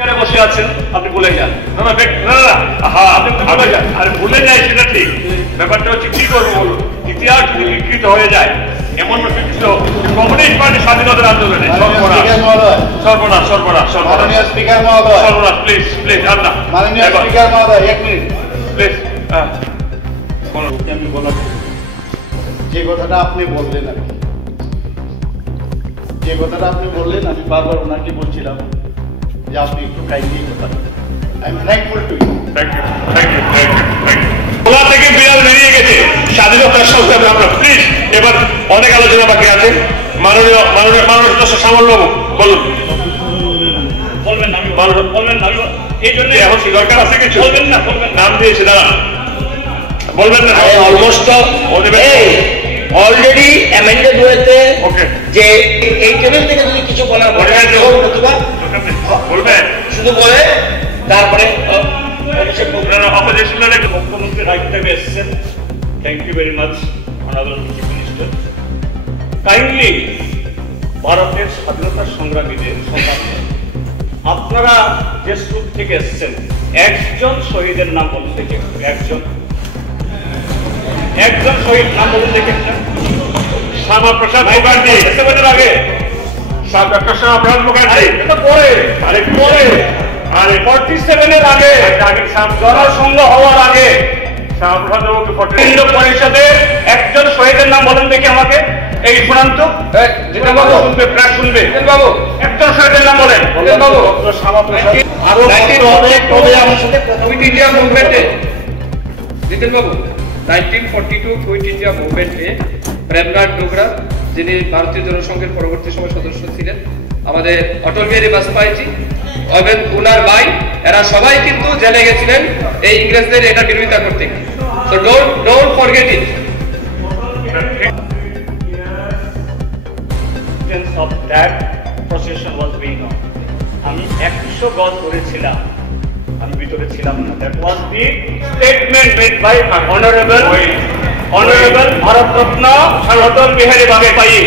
বসে আছেন আপনি ভুলে যান। আপনি ভুলে যায় সেটা ঠিক, ব্যাপারটা হচ্ছে কি করবো বলুন, ইতিহাস যদি বিকৃত হয়ে যায় এমন কিছু কমিউনিস্ট পার্টি স্বাধীনতার আন্দোলনে সর্বনাশ সর্বনাশ মাননীয় স্পিকার মহোদয়, সর্বনাশ প্লিজ প্লিজ আর না মাননীয় স্পিকার মহোদয়, এক মিনিট প্লিজ। আমি বলার যে কথাটা আপনি বললেন আর কি, যে কথাটা আপনি বললেন আমি বারবার ওনাকে বলছিলাম যে আপনি একটু কাইন্ডলি কথা বলেন। I am thankful to you. Thank you thank you thank you thank you. ওলা থেকে বিড়াল বেরিয়ে গেছে স্বাধীনতার সংগ্রামে আমরা প্লিজ। এবার অনেক আলোচনা বাকি আছে। মাননীয় মাননীয় মাননীয় সামল বাবু বলুন। বলবেন না, বলবেন না, এই জন্য এখন কি দরকার আছে কিছু? বলবেন না, বলবেন নাম দিয়েছে দাঁড়া, বলবেন না। অলমোস্ট অলরেডি অ্যামেন্ডেড হয়েছে যে এই টেবিল থেকে যদি কিছু বলার বলবেন শুধু বলে তারপরে মুখ্যমন্ত্রী রাইট টাইমে এসেছেন। Thank you very much honourable chief minister. Kindly ভারতের স্বাধীনতা সংগ্রামীদের সংগ্রামে আপনারা যে স্রোত থেকে এসেছেন একজন শহীদের নাম বলুন দেখে। একজন শহীদ নাম বলুন দেখে। শ্যামাপ্রসাদ মুখার্জি আগে, ডক্টর শ্যামাপ্রসাদ মুখার্জি পরে, আরে পরে, আরে 47-এর আগে, জনসংঘ হওয়ার আগে শ্যামাপ্রসাদ বাবুকে পরিষদের একজন শহীদের নাম বলেন দেখি আমাকে। এই শুনান তো, জিতেন বাবু শুনবে, প্রায় শুনবে। জিতেন বাবু একজন শহীদের নাম বলেন। জিতেন বাবু শ্যামাপ্রসাদ আরো আমার সাথে কুইট ইন্ডিয়া মুভমেন্টে, জিতেন বাবু 1942 কুইট ইন্ডিয়া মুভমেন্টে প্রেমনাথ ডোগরা, যিনি ভারতীয় জনসংঘের পরবর্তী সময় সদস্য ছিলেন, আমাদের অটল বিহারী বাজপেয়ীজি, উনার ভাই, এরা সবাই কিন্তু জেলে গেছিলেন এই ইংরেজদের এটা বিরোধিতা করতে। So don't forget it. of that procession was going on. আমি 100 গজ ধরেছিলাম, আমি ভিতরে ছিলাম না। That was the statement made by honorable Bharat Ratna Atal Bihari Vajpayee.